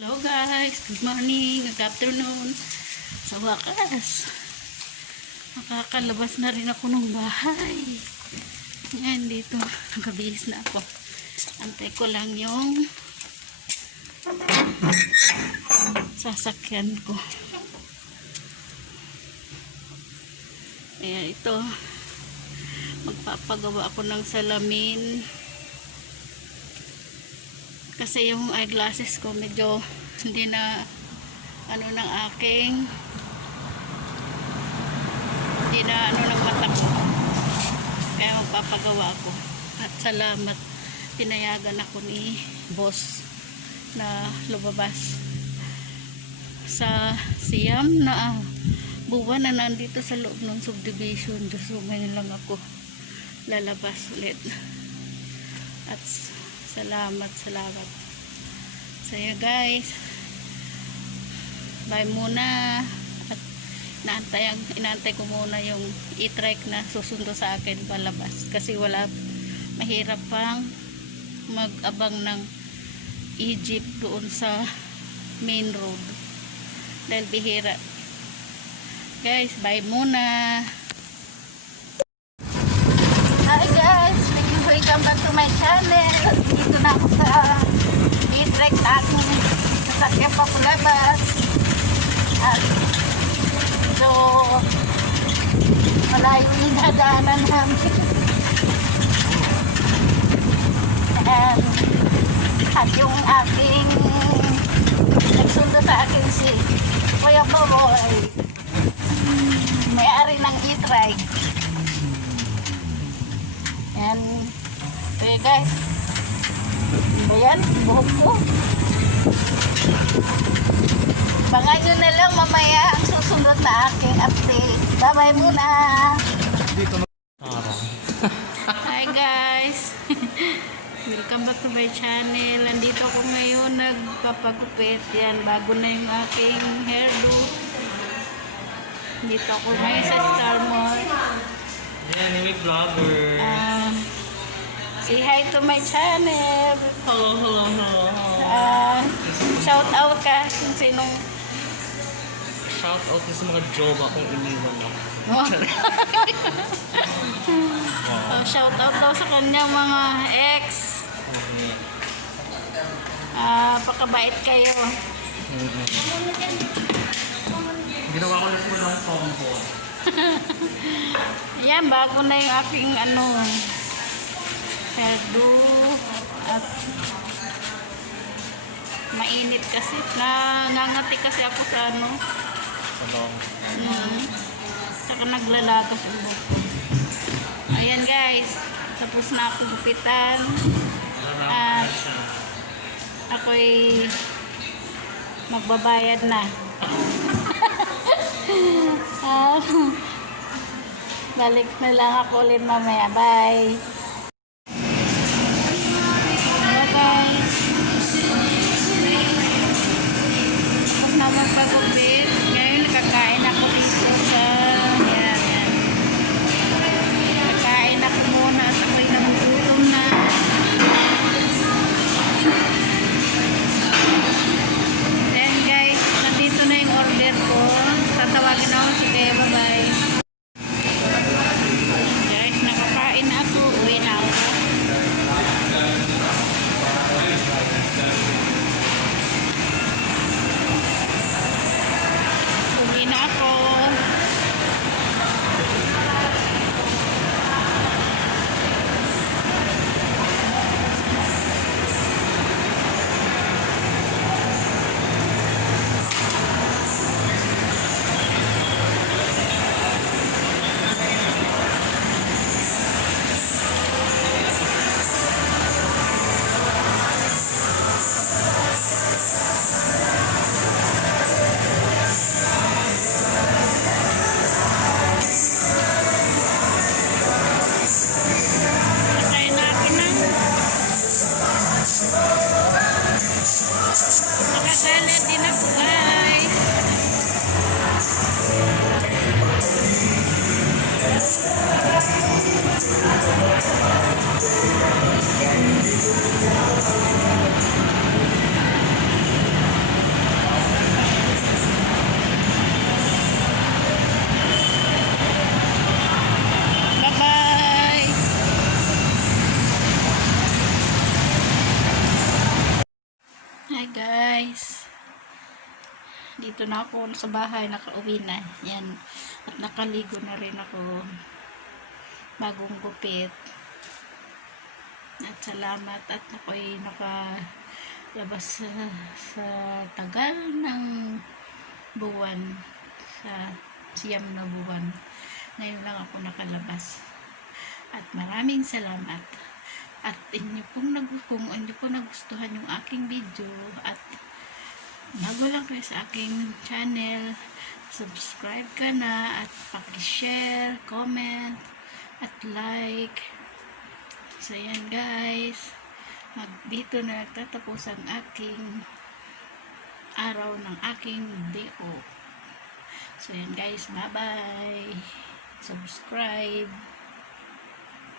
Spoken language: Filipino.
Hello guys, good morning, good afternoon. Sa wakas, makakalabas na rin ako ng bahay. Yan, dito, nakabihis na ako. Antay ko lang yung sasakyan ko. Ayan, ito. Magpapagawa ako ng salamin. Kasi yung eyeglasses ko medyo hindi na ano ng aking hindi na ano ng mata ko. Kaya magpapagawa ako. At salamat, pinayagan ako ni boss na lumabas sa Siam na buwan na nandito sa loob ng subdivision. Diyos ko, ngayon lang ako lalabas ulit. At salamat sa iyo guys. Bye muna. At inaantay ko muna yung e-trike na susundo sa akin palabas. Kasi mahirap pang mag-abang ng Egypt doon sa main road. Dahil bihira. Guys, bye muna. Hi guys, welcome back to my channel. Dito na ako sa e-trek natin. Sasakyan pa palabas. At so malayo yung dadaanan namin. At yung aking nagsundo sa akin si Kuya Boroy, may-ari ng e-trike. Yan. Okay guys. Ayan, buhok ko. Bangan nyo na lang mamaya ang susunod na aking update. Bye-bye muna. Hi guys. Welcome back to my channel. Nandito ako ngayon nagpapagupit. Yan, bago na yung aking hairdo. Dito ako ngayon sa Star Mall. Yan, yung vlogger. Say hi to my channel. Hello. Shout out ka kung sinong Shout out sa mga jowa kong iniwan ako. shout out daw sa kanyang mga ex. Okay. Pakabait kayo. Ginawa ko lang po ng combo. Yan, bago na yung aking hairdo. At mainit kasi. Nangangati kasi ako sa Salong. Saka naglalagas ang buhok ko. Ayan guys, tapos na ako gupitan. At ako'y magbabayad na. Balik na lang ako ulit mamaya. Bye. Hello guys. Tapos na magpagupit. Ngayon nakakain ako dito sa yan. Kakain ako muna at ako'y nagugutom na. Then guys, nandito na yung order ko. Tatawagin ako. Sige, bye-bye. Guys, nakakain na ako. Uwi na ako. Uwi na ako. Kakain natin ng nakasalit din ako guys. Hi guys. Dito na ako sa bahay, nakauwi na. Yan. At nakaligo na rin ako. Bagong gupit. At salamat at ako'y nakalabas sa tagal ng buwan. Sa siyam na buwan. Ngayon lang ako nakalabas. At maraming salamat. At kung inyo po nagustuhan yung aking video at bago lang kayo sa aking channel, subscribe ka na at paki-share, comment at like. So yan guys, dito na nagtatapos ang aking araw ng aking day off. So yan guys, bye bye, subscribe.